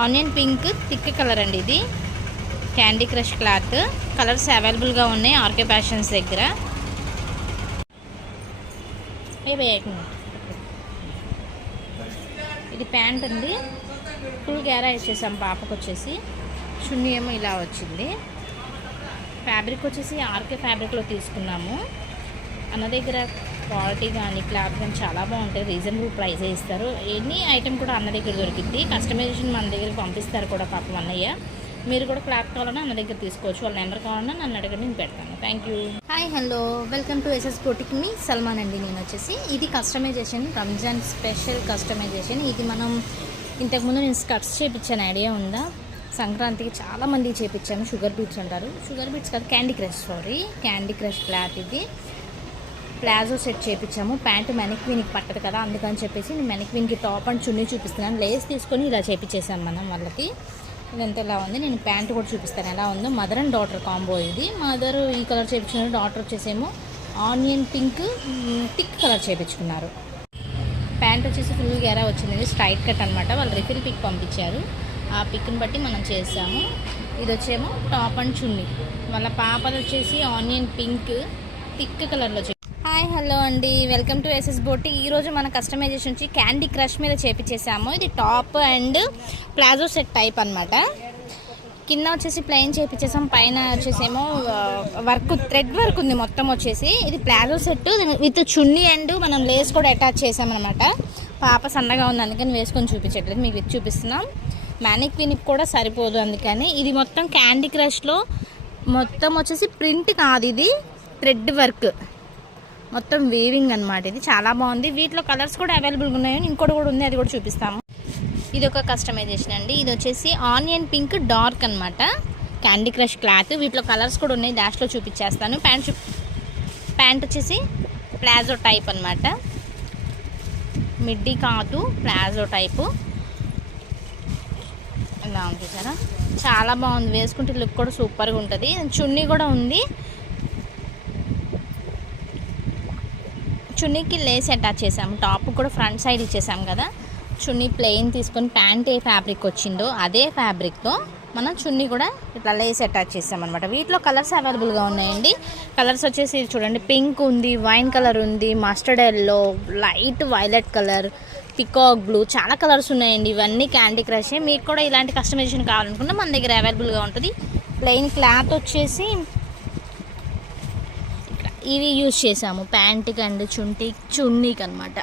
Onion pink thick colour అండి. ఇది candy crush cloth. Colours అవైలబుల్గా ఉన్నాయి ఆర్కే ఫ్యాషన్స్ దగ్గర. ఇది ప్యాంట్ అండి. ఫుల్ గేరా ఇచ్చేసాం పాపకు వచ్చేసి. చున్నీ ఏమో ఇలా వచ్చింది. ఫ్యాబ్రిక్ వచ్చేసి ఆర్కే ఫ్యాబ్రిక్లో తీసుకున్నాము. అన్న దగ్గర క్వాలిటీ కానీ క్లాత్ కానీ చాలా బాగుంటాయి. రీజనబుల్ ప్రైసే ఇస్తారు. ఎనీ ఐటెం కూడా అన్న దగ్గర దొరికింది. కస్టమైజేషన్ మన దగ్గరికి పంపిస్తారు కూడా పాపం అన్నయ్య. మీరు కూడా క్లాత్ కావాలన్నా అన్న దగ్గర తీసుకోవచ్చు. వాళ్ళ నెంబర్ కావాలన్నా నన్ను అడగండి, నేను పెడతాను. Thank you. Hi hello welcome to SS boutique. మీ సల్మాన్ అండి. నేను వచ్చేసి ఇది కస్టమైజేషన్, రంజాన్ స్పెషల్ కస్టమైజేషన్. ఇది మనం ఇంతకుముందు నేను స్కర్ట్స్ చేయించాను, ఐడియా ఉందా? సంక్రాంతికి చాలామంది చేయించాము. షుగర్ బీట్స్ అంటారు. షుగర్ బీట్స్ కాదు, క్యాండీ క్రష్ క్లాత్. ఇది ప్లాజో సెట్ చేయించాము. ప్యాంటు మెనిక్వీన్కి పట్టదు కదా, అందుకని చెప్పేసి నేను మెనిక్వీన్కి టాప్ అండ్ చున్నీ చూపిస్తున్నాను. లేస్ తీసుకొని ఇలా చేయించేసాను మనం వాళ్ళకి. ఇదంతా ఎలా ఉంది, నేను ప్యాంటు కూడా చూపిస్తాను ఎలా ఉందో. మదర్ అండ్ డాటర్ కాంబో ఇది. మదర్ ఈ కలర్ చేయించుకున్నారు, డాటర్ వచ్చేసేమో ఆనియన్ పింక్ థిక్ కలర్ చేయించుకున్నారు. ప్యాంట్ వచ్చేసి ఫుల్ గేరా వచ్చింది, స్ట్రైట్ కట్ అనమాట. వాళ్ళు రిఫిల్ పిక్ పంపించారు, ఆ పిక్ని బట్టి మనం చేసాము. ఇది వచ్చేమో టాప్ అండ్ చున్నీ. వాళ్ళ పాపది వచ్చేసి ఆనియన్ పింక్ థిక్ కలర్లో. హాయ్ హలో అండి, వెల్కమ్ టు ఎస్ఎస్ బొటిక్. ఈరోజు మన కస్టమైజేషన్ వచ్చి క్యాండీ క్రష్ మీద చేపించేసాము. ఇది top and palazzo set type అనమాట. కింద వచ్చేసి ప్లెయిన్ చేపించేసాం, పైన వచ్చేసేమో వర్క్ థ్రెడ్ వర్క్ ఉంది మొత్తం వచ్చేసి. ఇది palazzo set with chunni and మనం లేస్ కూడా అటాచ్ చేసామన్నమాట. పాప సన్నగా ఉంది అందుకని వేసుకొని చూపించట్లేదు, మీకు ఇది చూపిస్తున్నాం. మ్యానిక్విన్కి కూడా సరిపోదు అందుకని. ఇది మొత్తం క్యాండీ క్రష్లో మొత్తం వచ్చేసి ప్రింట్ కాదు, ఇది థ్రెడ్ వర్క్ మొత్తం వీవింగ్ అనమాట. ఇది చాలా బాగుంది. వీటిలో కలర్స్ కూడా అవైలబుల్గా ఉన్నాయి, ఇంకోటి కూడా ఉంది, అది కూడా చూపిస్తాము. ఇది ఒక కస్టమైజేషన్ అండి. ఇది వచ్చేసి ఆనియన్ పింక్ డార్క్ అనమాట, క్యాండీ క్రష్ క్లాత్. వీటిలో కలర్స్ కూడా ఉన్నాయి, డాష్లో చూపించేస్తాను. ప్యాంట్ వచ్చేసి ప్లాజో టైప్ అనమాట, మిడ్డీ కాదు ప్లాజో టైపు. ఇలా ఉంది చూసారా, చాలా బాగుంది. వేసుకుంటే లుక్ కూడా సూపర్గా ఉంటుంది. చున్నీ కూడా ఉంది, చున్నీకి లేస్ అటాచ్ చేసాము. టాప్ కూడా ఫ్రంట్ సైడ్ ఇచ్చేసాం కదా. చున్నీ ప్లెయిన్ తీసుకొని ప్యాంట్ ఏ ఫ్యాబ్రిక్ వచ్చిందో అదే ఫ్యాబ్రిక్తో మనం చున్నీ కూడా ఇట్లా లేస్ అటాచ్ చేసామన్నమాట. వీటిలో కలర్స్ అవైలబుల్గా ఉన్నాయండి. కలర్స్ వచ్చేసి చూడండి, పింక్ ఉంది, వైన్ కలర్ ఉంది, mustard yellow, light violet colour, peacock blue, చాలా కలర్స్ ఉన్నాయండి. ఇవన్నీ క్యాండీ క్రషే. మీకు కూడా ఇలాంటి కస్టమైజేషన్ కావాలనుకుంటే మన దగ్గర అవైలబుల్గా ఉంటుంది. ప్లెయిన్ క్లాత్ వచ్చేసి ఇవి యూజ్ చేసాము ప్యాంట్కి అండ్ చున్నీకి అనమాట.